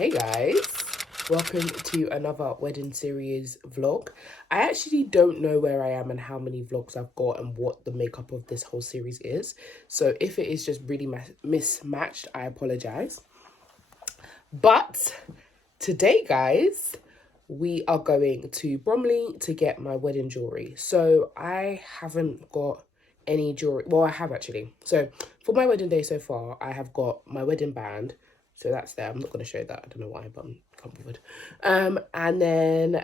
Hey guys, welcome to another wedding series vlog. I actually don't know where I am and how many vlogs I've got and what the makeup of this whole series is. So if it is just really mismatched, I apologize. But today, guys, we are going to Bromley to get my wedding jewelry. So I haven't got any jewelry. Well, I have actually. So for my wedding day so far, I have got my wedding band. So that's there. I'm not going to show that. I don't know why, but I'm can't bothered. And then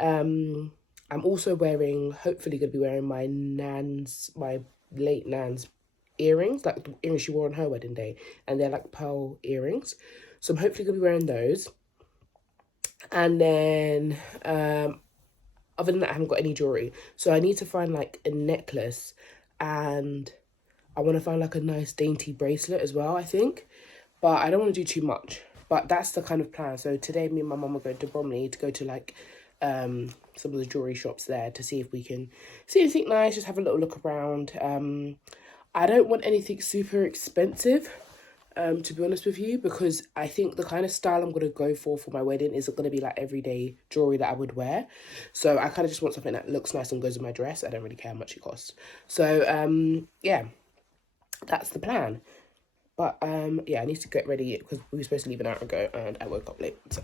I'm also wearing, hopefully going to be wearing my late nan's earrings, like the earrings she wore on her wedding day. And they're like pearl earrings. So I'm hopefully going to be wearing those. And then other than that, I haven't got any jewelry. So I need to find like a necklace, and I want to find like a nice dainty bracelet as well, I think. But I don't want to do too much. But that's the kind of plan. So today, me and my mum are going to Bromley to go to like some of the jewelry shops there to see if we can see anything nice, just have a little look around. I don't want anything super expensive, to be honest with you, because I think the kind of style I'm going to go for my wedding isn't going to be like everyday jewelry that I would wear. So I kind of just want something that looks nice and goes with my dress. I don't really care how much it costs. So yeah, that's the plan. But yeah, I need to get ready because we were supposed to leave an hour ago and I woke up late. So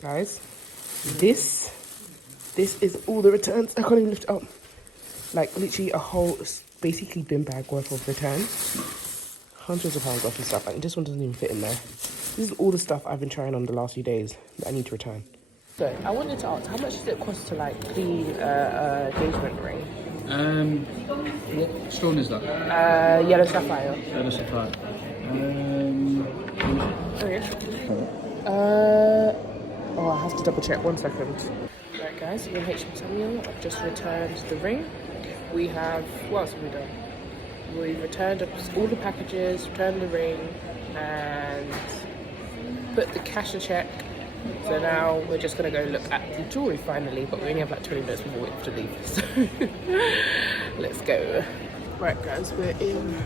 guys, this is all the returns. I can't even lift it up. Like literally a whole basically bin bag worth of returns. Hundreds of pounds worth of stuff. Like this one doesn't even fit in there. This is all the stuff I've been trying on the last few days that I need to return. So I wanted to ask, how much does it cost to like clean engagement ring? What stone is that? Yellow sapphire. Yellow sapphire. Okay. Oh, I have to double check. 1 second. Right, guys, we're in H&M Samuel. I've just returned the ring. We have, what else have we done? We've returned all the packages, returned the ring, and put the cash and check. So now we're just going to go look at the jewellery finally, but we only have like 20 minutes before we have to leave. So let's go. Right, guys, we're in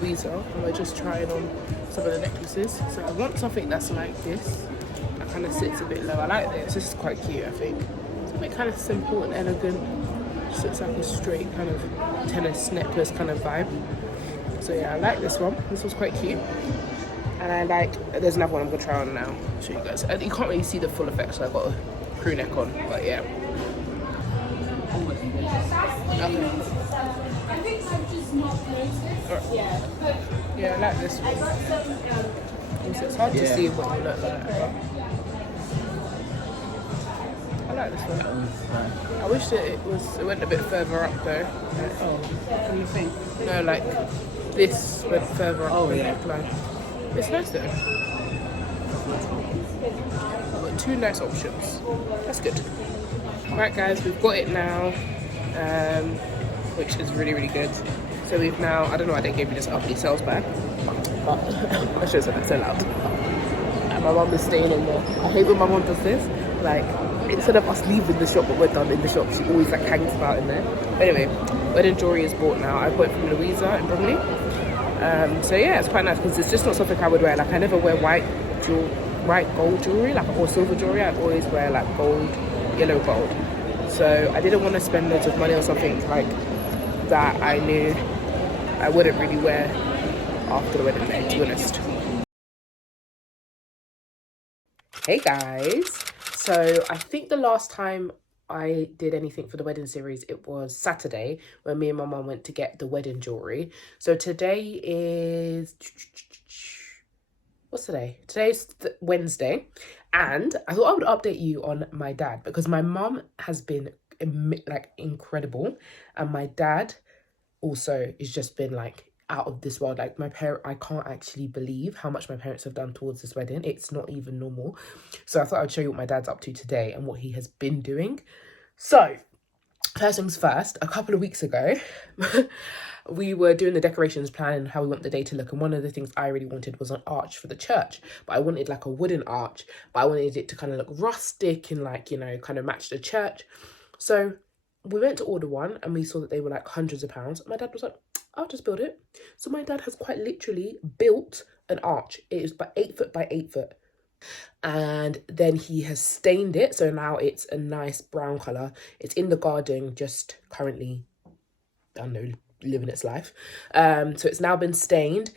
Weezer and we're just trying on some of the necklaces. So I want something that's like this, that kind of sits a bit low. I like this. This is quite cute, I think. Something kind of simple and elegant. Sits like a straight kind of tennis necklace kind of vibe. So yeah, I like this one. This one's quite cute. And I like, there's another one I'm going to try on now. I'll show you guys. And you can't really see the full effect, so I've got a crew neck on, but yeah. Okay. Yeah, I like this one. It's hard to see what you look like, but I like this one. I wish that it went a bit further up though. Like, oh, what do you think? No, like this went further up the neckline. It's nice though. I've got two nice options. That's good. Right guys, we've got it now, which is really, really good. So we've now, I don't know why they gave me this ugly sales bag, but I should have said that so loud. And my mum is staying in there. I hate when my mum does this. Like, instead of us leaving the shop, but we're done in the shop, she always like hangs about in there. But anyway, wedding jewelry is bought now. I bought it from Louisa in Bromley. So yeah, it's quite nice because it's just not something I would wear. Like I never wear white gold jewelry, like or silver jewelry. I always wear like gold, yellow gold. So I didn't want to spend loads of money on something like that I knew I wouldn't really wear after the wedding day, to be honest. Hey guys, so I think the last time I did anything for the wedding series, it was Saturday when me and my mum went to get the wedding jewelry. So today is, what's today? Today's Wednesday, and I thought I would update you on my dad because my mum has been like incredible, and my dad also has just been like out of this world. Like I can't actually believe how much my parents have done towards this wedding. It's not even normal. So I thought I'd show you what my dad's up to today and what he has been doing. So first things first, a couple of weeks ago we were doing the decorations plan and how we want the day to look, and one of the things I really wanted was an arch for the church, but I wanted like a wooden arch, but I wanted it to kind of look rustic and like, you know, kind of match the church. So we went to order one and we saw that they were like hundreds of pounds. My dad was like, I'll just build it. So my dad has quite literally built an arch. It is by 8 foot by 8 foot. And then he has stained it, so now it's a nice brown colour. It's in the garden, just currently, I don't know, living its life. So it's now been stained,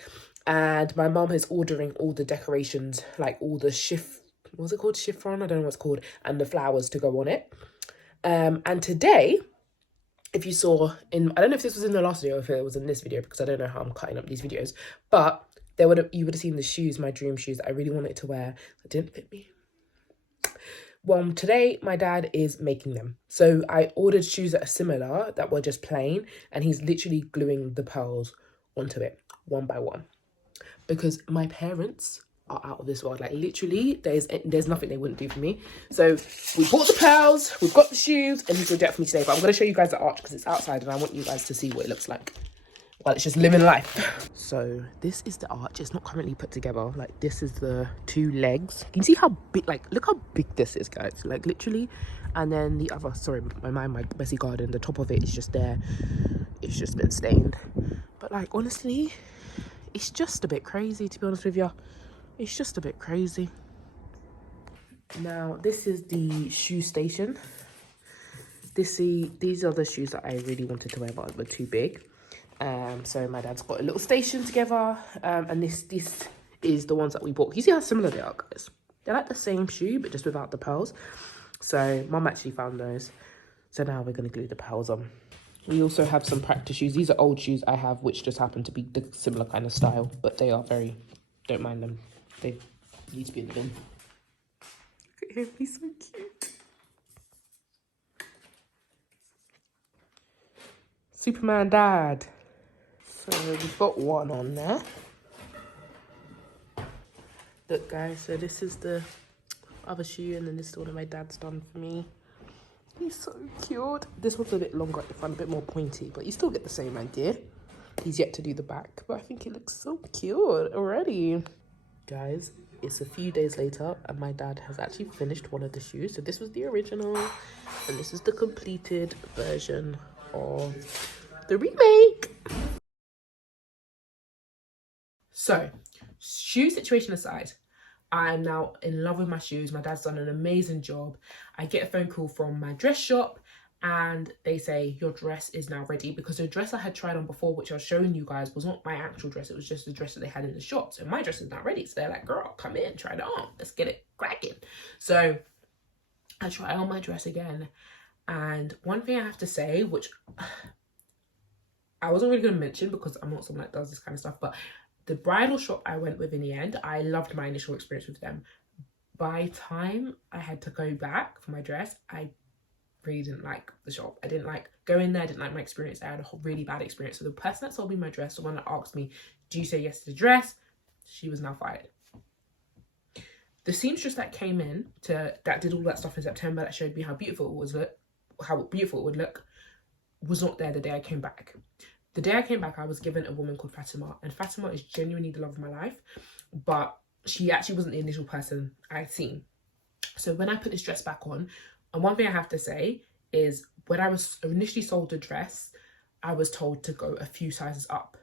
and my mum is ordering all the decorations, like all the what's it called, chiffon, I don't know what it's called, and the flowers to go on it. And today, if you saw I don't know if this was in the last video or if it was in this video, because I don't know how I'm cutting up these videos, but you would have seen the shoes, my dream shoes that I really wanted to wear that didn't fit me. Well, today my dad is making them. So I ordered shoes that are similar, that were just plain, and he's literally gluing the pearls onto it one by one. Because my parents are out of this world. Like, literally, there's nothing they wouldn't do for me. So we bought the pearls, we've got the shoes, and he's going to do it for me today. But I'm going to show you guys the arch because it's outside and I want you guys to see what it looks like while it's just living life. So this is the arch. It's not currently put together. Like, this is the 2 legs. You can see how big, like, look how big this is, guys. Like, literally. And then the other, sorry, my messy garden, the top of it is just there. It's just been stained. But, like, honestly, it's just a bit crazy, to be honest with you. It's just a bit crazy. Now, this is the shoe station. These are the shoes that I really wanted to wear, but were too big. So my dad's got a little station together. And this is the ones that we bought. You see how similar they are, guys? They're like the same shoe, but just without the pearls. So mum actually found those. So now we're going to glue the pearls on. We also have some practice shoes. These are old shoes I have, which just happen to be the similar kind of style, but they are don't mind them. They need to be in the bin. Look at him, he's so cute. Superman dad. So we've got one on there. Look, guys, so this is the other shoe, and then this is the one that my dad's done for me. He's so cute. This one's a bit longer at the front, a bit more pointy, but you still get the same idea. He's yet to do the back, but I think it looks so cute already. Guys, it's a few days later, and my dad has actually finished one of the shoes. So this was the original, and this is the completed version of the remake. So, shoe situation aside, I'm now in love with my shoes. My dad's done an amazing job. I get a phone call from my dress shop, and they say, your dress is now ready, because the dress I had tried on before, which I was showing you guys, was not my actual dress. It was just the dress that they had in the shop. So my dress is not ready. So they're like, girl, come in, try it on. Let's get it cracking. So I try on my dress again. And one thing I have to say, which I wasn't really going to mention because I'm not someone that does this kind of stuff, but the bridal shop I went with in the end, I loved my initial experience with them. By time I had to go back for my dress, I really didn't like the shop. I didn't like going there. I didn't like my experience. I had a really bad experience. So the person that sold me my dress, the one that asked me, do you say yes to the dress? She was now fired. The seamstress that came in that did all that stuff in September, that showed me how beautiful it would look, was not there the day I came back. The day I came back, I was given a woman called Fatima, and Fatima is genuinely the love of my life, but she actually wasn't the initial person I'd seen. So when I put this dress back on, and one thing I have to say is, when I was initially sold the dress, I was told to go a few sizes up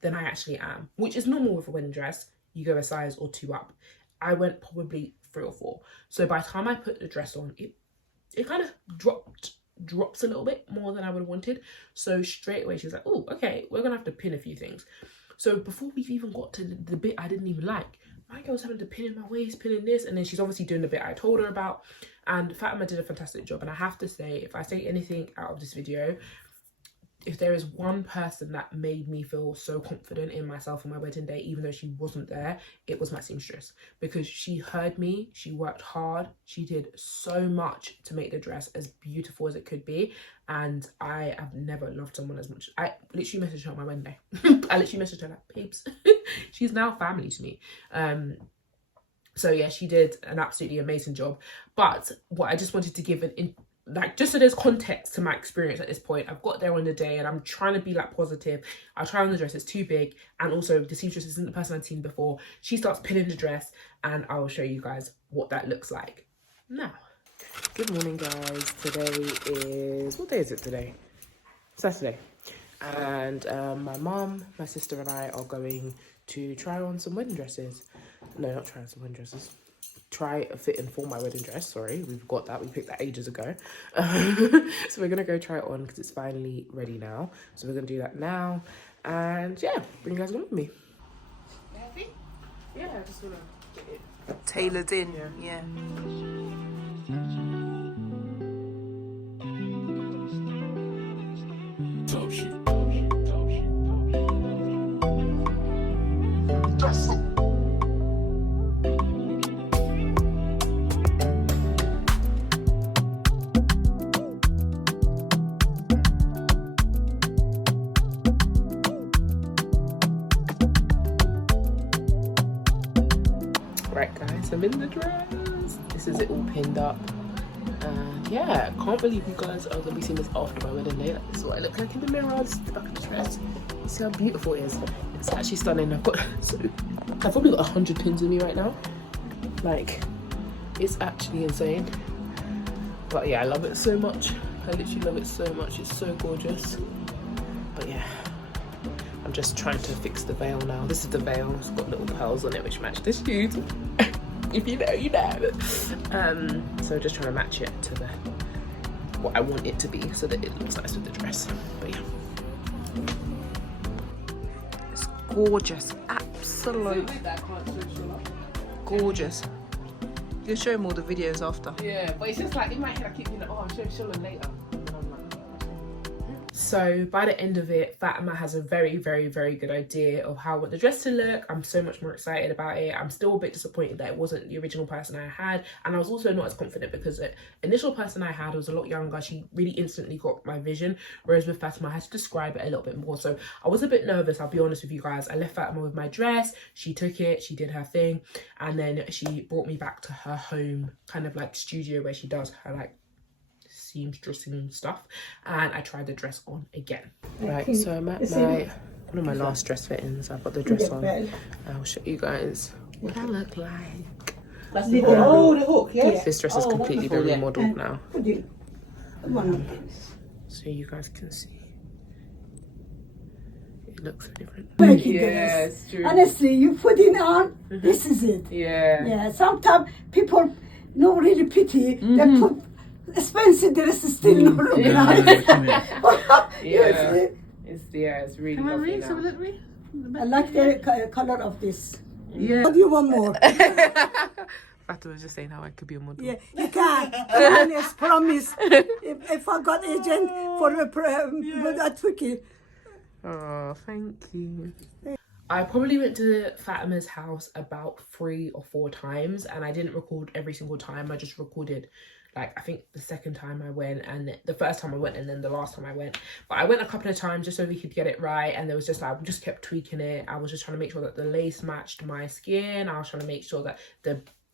than I actually am, which is normal with a wedding dress. You go a size or 2 up. I went probably 3 or 4. So by the time I put the dress on, it kind of drops a little bit more than I would have wanted. So straight away she was like, oh, okay, we're gonna have to pin a few things. So before we've even got to the bit I didn't even like, my girl's having to pin in my waist, pinning this, and then she's obviously doing the bit I told her about. And Fatima did a fantastic job. And I have to say, if I say anything out of this video, if there is one person that made me feel so confident in myself on my wedding day, even though she wasn't there, it was my seamstress. Because she heard me, she worked hard, she did so much to make the dress as beautiful as it could be. And I have never loved someone as much. I literally messaged her on my wedding day. I literally messaged her like, babes, she's now family to me. So yeah, she did an absolutely amazing job. But what I just wanted to give just so there's context to my experience at this point, I've got there on the day and I'm trying to be like positive. I try on the dress, it's too big, and also the seamstress isn't the person I'd seen before. She starts pinning the dress, and I'll show you guys what that looks like now. Good morning, guys. Today is, what day is it today? Saturday. And my mum, my sister and I are going to try on some wedding dresses. No, not try on some wedding dresses. try a fitting for my wedding dress. Sorry, we've got that. We picked that ages ago. So we're gonna go try it on because it's finally ready now. So we're gonna do that now, and yeah, bring you guys along with me. Happy? Yeah, I just wanna get it tailored in. Yeah. Right guys, I'm in the dress. This is it all pinned up. And yeah, can't believe you guys are gonna be seeing this after my wedding day. Like, this is what I look like in the mirror. This is the back of the dress. You see how beautiful it is? It's actually stunning. I've probably got 100 pins in me right now. Like, it's actually insane. But yeah, I love it so much. I literally love it so much. It's so gorgeous. But yeah, I'm just trying to fix the veil now. This is the veil. It's got little pearls on it which match the shoes. If you know, you know. So just trying to match it to what I want it to be so that it looks nice with the dress. But yeah. It's gorgeous. Absolute gorgeous. You'll show him all the videos after. Yeah, but it's just like in my head I keep thinking, oh, I'll show him later. So by the end of it, Fatima has a very, very, very good idea of how I want the dress to look. I'm so much more excited about it. I'm still a bit disappointed that it wasn't the original person I had. And I was also not as confident because the initial person I had was a lot younger. She really instantly got my vision. Whereas with Fatima, I had to describe it a little bit more. So I was a bit nervous, I'll be honest with you guys. I left Fatima with my dress. She took it, she did her thing. And then she brought me back to her home, kind of like studio where she does her like seamstressing stuff, and I tried the dress on again. Right, so I'm at one of my last dress fittings. I've got the dress on. I'll show you guys what I look like. That's the hook. Oh, the hook, yes. This dress is completely been remodeled now, One. so you guys can see. It looks different. Yeah, it's true. Honestly, you put it on, this is it. Yeah. Yeah, sometimes people no really pity, they put expensive dress still not look nice. Yeah. It's really lovely now. I like the color of this. Yeah. What do you want more? Fatima was just saying how I could be a model. Yeah, you can. Honest, promise. If I got agent for a tricky. Oh, thank you. I probably went to Fatima's house about 3 or 4 times, and I didn't record every single time. I just recorded, like, I think the second time I went, and the first time I went, and then the last time I went. But I went a couple of times just so we could get it right, and there was just like, we just kept tweaking it. I was just trying to make sure that the lace matched my skin. I was trying to make sure that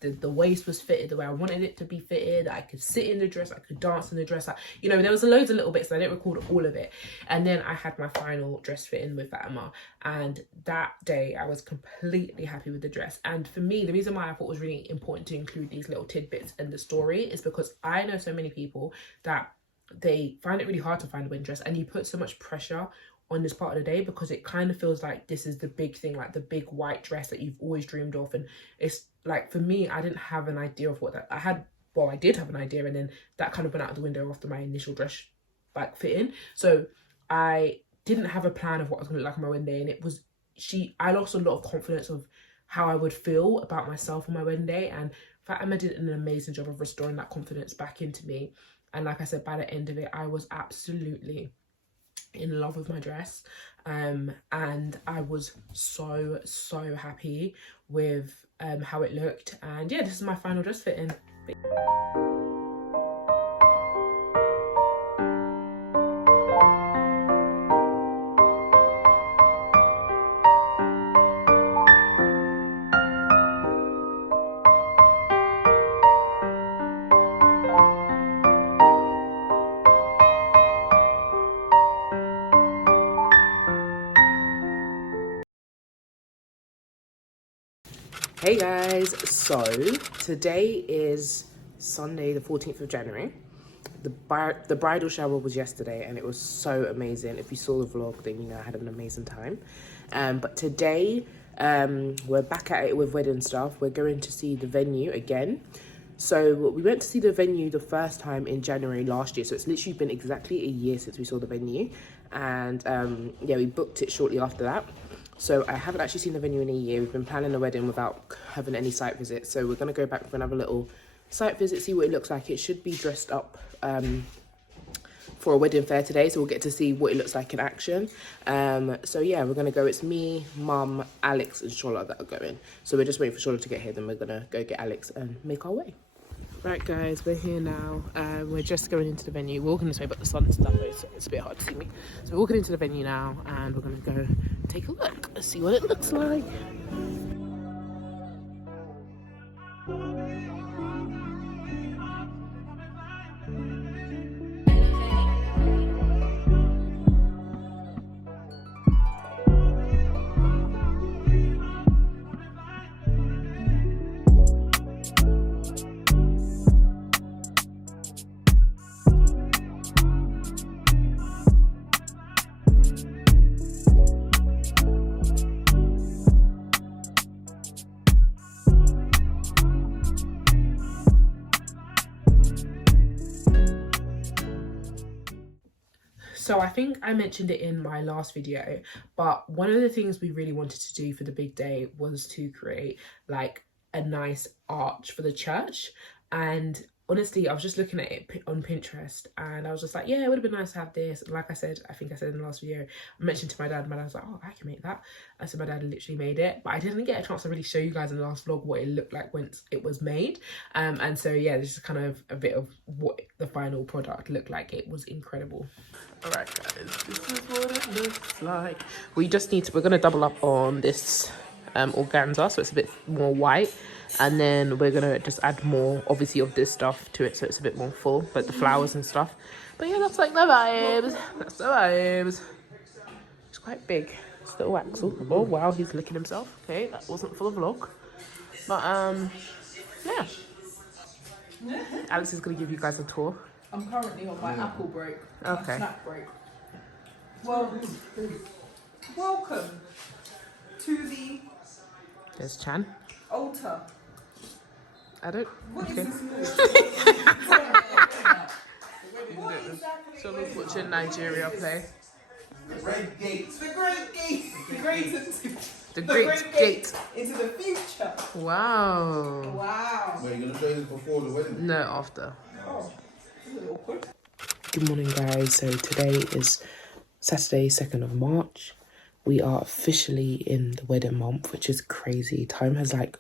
the waist was fitted the way I wanted it to be fitted. I could sit in the dress, I could dance in the dress. You know, there was loads of little bits, and I didn't record all of it. And then I had my final dress fitting with Fatima, and that day I was completely happy with the dress. And for me, the reason why I thought it was really important to include these little tidbits in the story is because I know so many people that they find it really hard to find a wedding dress, and you put so much pressure on this part of the day because it kind of feels like this is the big thing, like the big white dress that you've always dreamed of. And it's like, for me, I didn't have an idea of what that I did have an idea, and then that kind of went out the window after my initial dress like fitting. So I didn't have a plan of what I was going to look like on my wedding day, and I lost a lot of confidence of how I would feel about myself on my wedding day, and Fatima did an amazing job of restoring that confidence back into me. And like I said, by the end of it, I was absolutely in love with my dress, and I was so happy with how it looked. And yeah, this is my final dress fitting. Hey guys, so today is Sunday the 14th of January. The bridal shower was yesterday, and it was so amazing. If you saw the vlog, then you know I had an amazing time. But today We're back at it with wedding stuff. We're going to see the venue again. So we went to see the venue the first time in January last year. So it's literally been exactly a year since we saw the venue. And yeah, we booked it shortly after that. So I haven't actually seen the venue in a year. We've been planning the wedding without having any site visits. So we're going to go back for another little site visit, see what it looks like. It should be dressed up for a wedding fair today, so we'll get to see what it looks like in action. So yeah, we're gonna go. It's me, Mum, Alex and Charlotte that are going. So we're just waiting for Charlotte to get here, then we're gonna go get Alex and make our way. Right guys, we're here now. We're just going into the venue. We're walking this way, but the sun's that way, so it's a bit hard to see me. So we're walking into the venue now, and we're gonna go take a look, see what it looks like. So I think I mentioned it in my last video, but one of the things we really wanted to do for the big day was to create like a nice arch for the church. And honestly, I was just looking at it on Pinterest and I was just like, yeah, it would have been nice to have this. Like I said, I think I said in the last video, I mentioned to my dad was like, oh, I can make that. So my dad literally made it, but I didn't get a chance to really show you guys in the last vlog what it looked like once it was made. And so yeah, this is kind of a bit of what the final product looked like. It was incredible. All right guys, this is what it looks like. We're gonna double up on this organza, so it's a bit more white, and then we're gonna just add more obviously of this stuff to it so it's a bit more full, like the flowers and stuff. But yeah, that's like the vibes. That's the vibes. It's quite big. It's little Axel. Oh wow, he's licking himself. Okay, that wasn't for the vlog, but yeah, Alex is gonna give you guys a tour. I'm currently on my apple break. Okay. My snack break. Well, welcome to the There's Chan. altar. I don't. What Okay. is this called? So we're watching Nigeria play. The Great Gate. The Great Gate. The Great Gate. Into the future. Wow. Wow. Wait, you're gonna show this before the wedding? No, after. Oh, this is a little quick. Good morning, guys. So today is Saturday, 2nd of March. We are officially in the wedding month, which is crazy. Time has I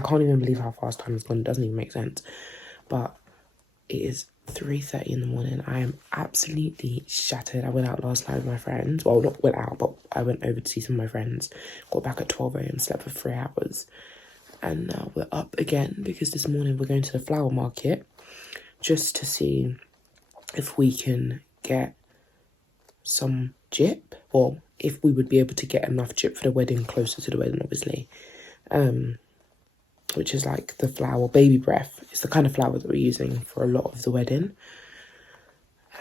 can't even believe how fast time has gone. It doesn't even make sense. But it is 3:30 in the morning. I am absolutely shattered. I went out last night with my friends. Well, not went out, but I went over to see some of my friends. Got back at 12 a.m, slept for 3 hours. And now we're up again because this morning we're going to the flower market just to see if we can get some gyp, or if we would be able to get enough gyp for the wedding, closer to the wedding obviously, which is like the flower baby breath. It's the kind of flower that we're using for a lot of the wedding,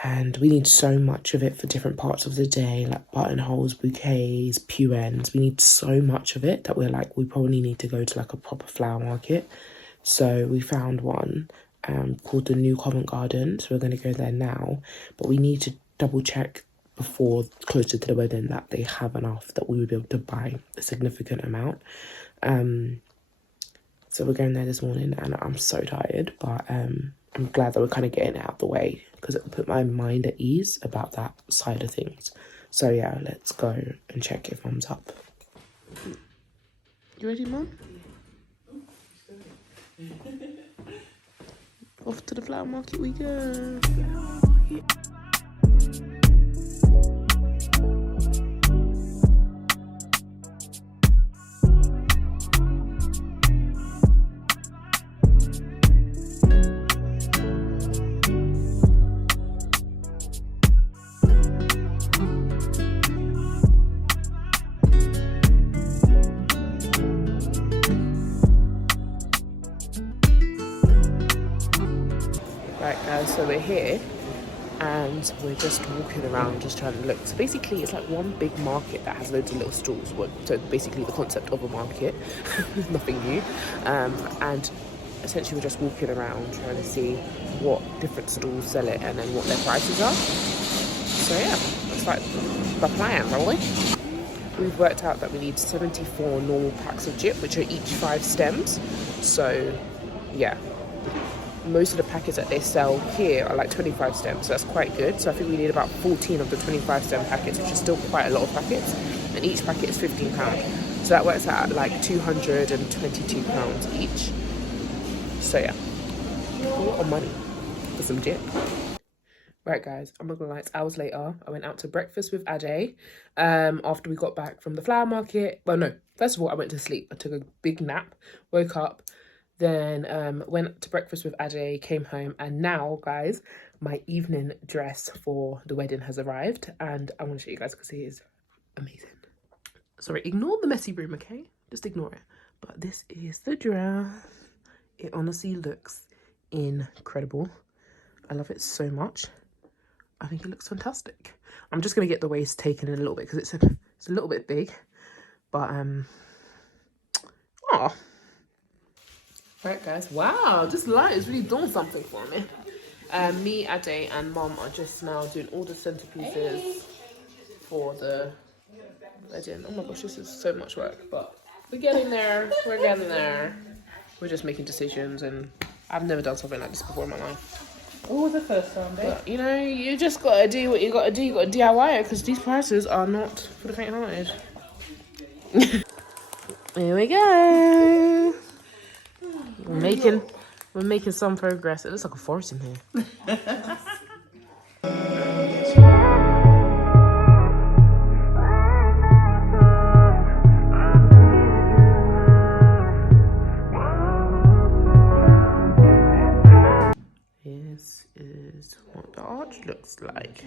and we need so much of it for different parts of the day, like buttonholes, bouquets, pew ends. We need so much of it that we're like, we probably need to go to like a proper flower market. So we found one called the New Covent Garden, so we're going to go there now, but we need to double check before closer to the wedding that they have enough that we would be able to buy a significant amount. So we're going there this morning and I'm so tired, but I'm glad that we're kind of getting it out of the way because it will put my mind at ease about that side of things. So yeah, let's go and check if Mum's up. You ready, Mum? Off to the flower market we go. Right guys, so we're here and we're just walking around just trying to look. So basically it's like one big market that has loads of little stalls. So basically the concept of a market, nothing new, and essentially we're just walking around trying to see what different stalls sell it and then what their prices are. So yeah, that's like the plan, really. We've worked out that we need 74 normal packs of jip, which are each 5 stems. So yeah, most of the packets that they sell here are like 25 stems, so that's quite good. So I think we need about 14 of the 25 stem packets, which is still quite a lot of packets, and each packet is £15. So that works out at like £222 each. So yeah, a lot of money for some jip. Right guys, I'm not gonna lie, it's hours later. I went out to breakfast with Ade after we got back from the flower market. Well, no, first of all, I went to sleep. I took a big nap, woke up, then went to breakfast with Ade, came home, and now, guys, my evening dress for the wedding has arrived, and I want to show you guys because it is amazing. Sorry, ignore the messy room, okay? Just ignore it. But this is the dress. It honestly looks incredible. I love it so much. I think it looks fantastic. I'm just gonna get the waist taken in a little bit because it's a little bit big, but oh. Right guys, wow, this light is really doing something for me. Me, Ade, and Mom are just now doing all the centerpieces for the wedding. Oh my gosh, this is so much work, but we're getting there. We're getting there. We're just making decisions, and I've never done something like this before in my life. What was the first time, babe? But, you know, you just gotta do what you gotta do. You gotta DIY it because these prices are not for the faint-hearted. Here we go. We're making some progress. It looks like a forest in here. This is what the arch looks like.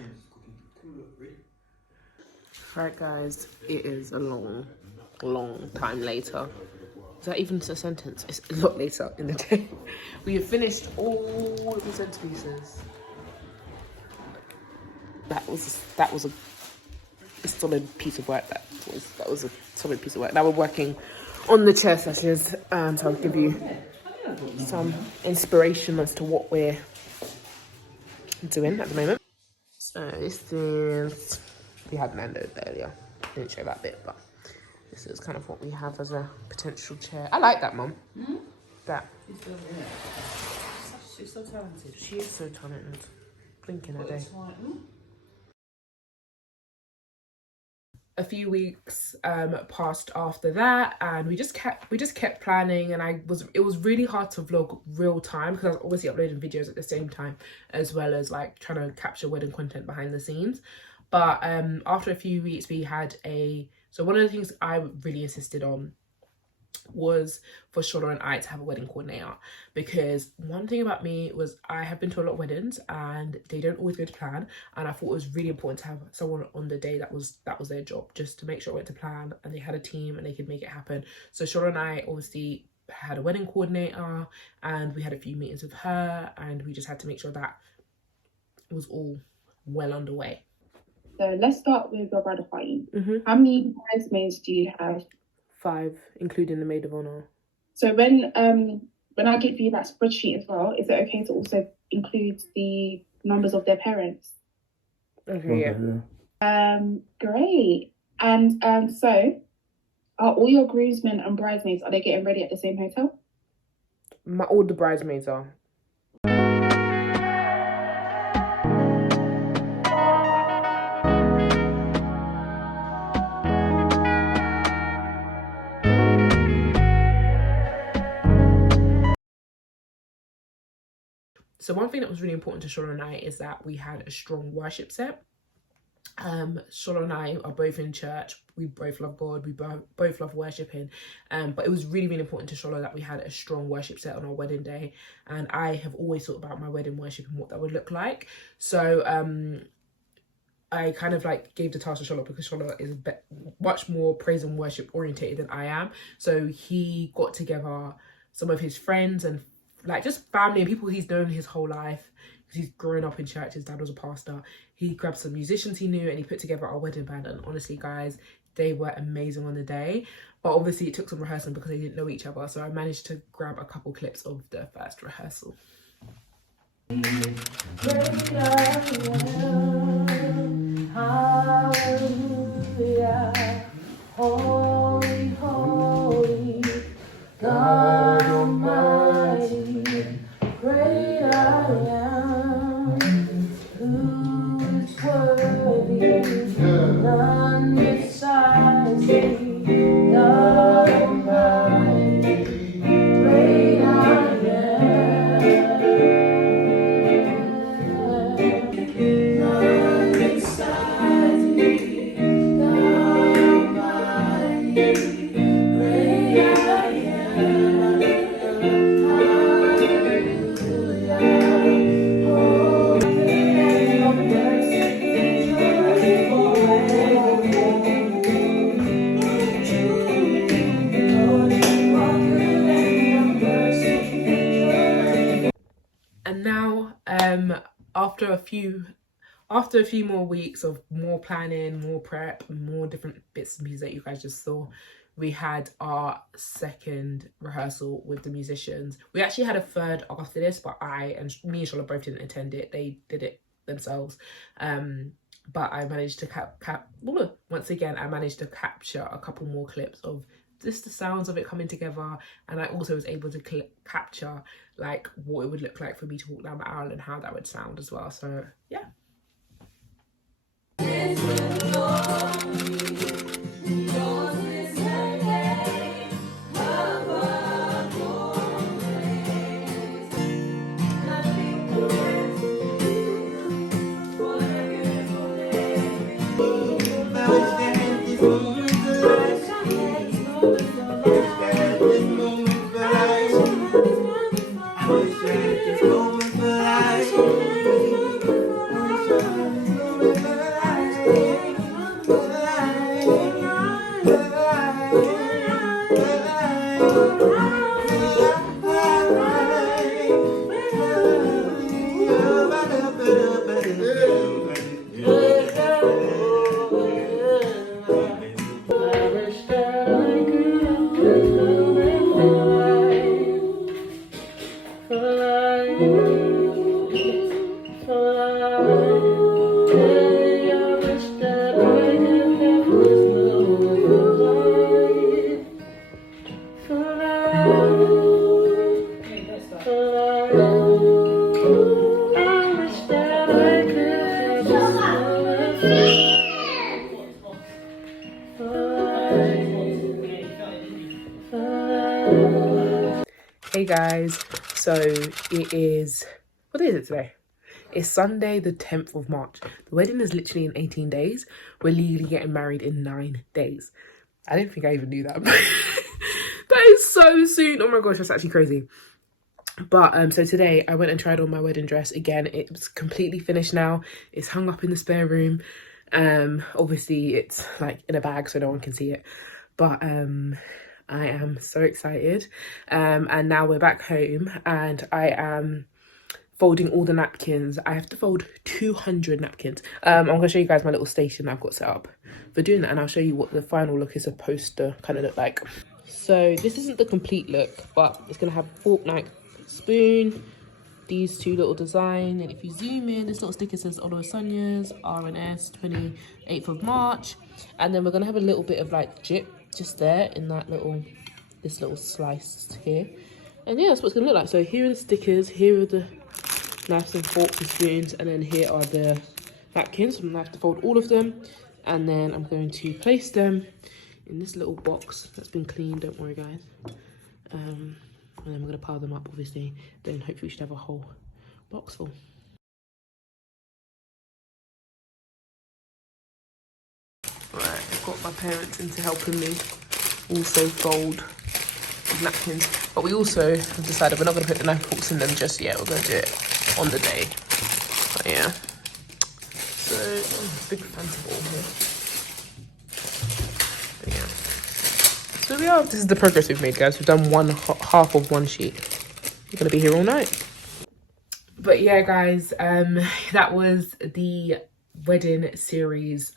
Right guys, it is a long time later. Is that even a sentence? It's a lot later in the day. We have finished all of the centerpieces. That was a solid piece of work. That was a solid piece of work. Now we're working on the chair sashes, so I'll give you some inspiration as to what we're doing at the moment. So this is, we had Nando earlier. Didn't show that bit, but this is kind of what we have as a potential chair. I like that, Mum. Mm-hmm. That. She's so talented. She is so talented. Blinking a day. A few weeks passed after that, and we just kept planning, and it was really hard to vlog real time because I was obviously uploading videos at the same time, as well as like trying to capture wedding content behind the scenes. But after a few weeks, we had so one of the things I really insisted on was for Shola and I to have a wedding coordinator, because one thing about me was I have been to a lot of weddings and they don't always go to plan, and I thought it was really important to have someone on the day that was their job, just to make sure it went to plan and they had a team and they could make it happen. So Shola and I obviously had a wedding coordinator, and we had a few meetings with her, and we just had to make sure that it was all well underway. So let's start with your bridal party. Mm-hmm. How many bridesmaids do you have? 5, including the maid of honor. So when I give you that spreadsheet as well, is it okay to also include the numbers of their parents? Okay, yeah. Great. And so are all your groomsmen and bridesmaids, are they getting ready at the same hotel? All the bridesmaids are. So one thing that was really important to Shola and I is that we had a strong worship set. Shola and I are both in church. We both love God. We both love worshiping. But it was really, really important to Shola that we had a strong worship set on our wedding day. And I have always thought about my wedding worship and what that would look like. So I kind of like gave the task to Shola because Shola is much more praise and worship orientated than I am. So he got together some of his friends and like just family and people he's known his whole life, He's grown up in church. His dad was a pastor. He grabbed some musicians he knew and he put together our wedding band. And honestly, guys, they were amazing on the day. But obviously it took some rehearsing because they didn't know each other. So I managed to grab a couple clips of the first rehearsal. Hallelujah, holy, holy, God Almighty, great I am, who is worthy, none besides thee, God Almighty, great I am, none besides thee, God Almighty, great I am, And now, after a few more weeks of more planning, more prep, more different bits and pieces that you guys just saw, we had our second rehearsal with the musicians. We actually had a third after this, but me and Charlotte both didn't attend it. They did it themselves. But I managed to once again, I managed to capture a couple more clips of just the sounds of it coming together, and I also was able to capture like what it would look like for me to walk down the aisle and how that would sound as well. So yeah. Hey guys, so it is, what is it today? It's Sunday the 10th of March. The wedding is literally in 18 days. We're legally getting married in 9 days. I didn't think I even knew that. That is so soon. Oh my gosh, that's actually crazy. But so today I went and tried on my wedding dress. Again, it's completely finished now. It's hung up in the spare room. Obviously it's like in a bag so no one can see it. But I am so excited. And now we're back home and I am folding all the napkins. I have to fold 200 napkins. I'm going to show you guys my little station I've got set up for doing that, and I'll show you what the final look is supposed to kind of look like. So this isn't the complete look, but it's going to have fork, knife, spoon, these two little designs, and if you zoom in, this little sticker says Oliver Sonia's RNS 28th of March, and then we're going to have a little bit of like jip just there in that this little slice here, and yeah, that's what it's gonna look like. So here are the stickers, here are the knives and forks and spoons, and then here are the napkins. I'm gonna have to fold all of them, and then I'm going to place them in this little box that's been cleaned, don't worry guys, and then we're gonna pile them up obviously, then hopefully we should have a whole box full. Right, I've got my parents into helping me also fold napkins, but we also have decided we're not going to put the knife forks in them just yet. We're going to do it on the day. But yeah, so big fancy ball here. But yeah, so we are. This is the progress we've made, guys. We've done half of one sheet. We're going to be here all night. But yeah, guys, that was the wedding series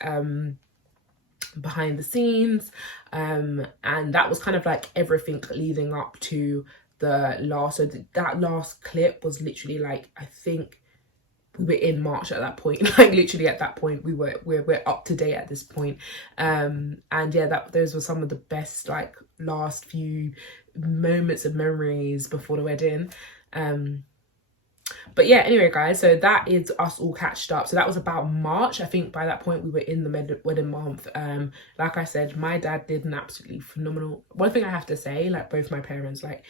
behind the scenes, and that was kind of like everything leading up to the last. So that last clip was literally like, I think we were in March at that point. Like literally at that point we're up to date at this point. And yeah, those were some of the best like last few moments of memories before the wedding. But yeah, anyway guys, so that is us all catched up. So that was about March. I think by that point we were in the wedding month. Like I said, my dad did an absolutely phenomenal, one thing I have to say, like both my parents, like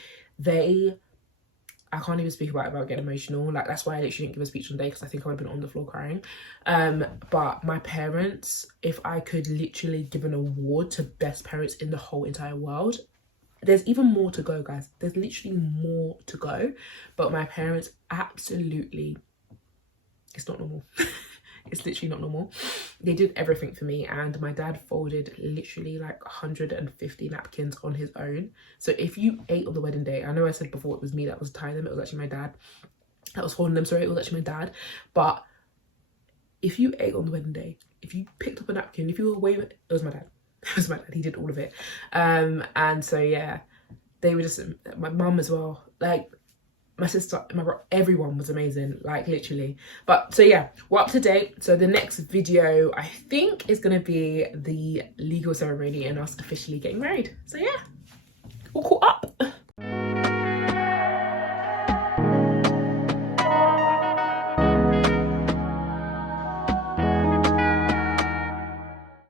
I can't even speak about it without getting emotional. Like that's why I literally didn't give a speech on the day, because I think I would have been on the floor crying. But my parents, if I could literally give an award to best parents in the whole entire world, there's even more to go, guys. There's literally more to go. But my parents absolutely, it's not normal. It's literally not normal. They did everything for me, and my dad folded literally like 150 napkins on his own. So if you ate on the wedding day, I know I said before it was me that was tying them, it was actually my dad that was folding them, sorry, it was actually my dad. But if you ate on the wedding day, if you picked up a napkin, if you were away with it, was my dad. It was my dad, he did all of it. And so yeah, they were just, my mum as well, like my sister, my bro, everyone was amazing, like literally. But so yeah, we're up to date. So the next video I think is gonna be the legal ceremony and us officially getting married. So yeah, all caught up.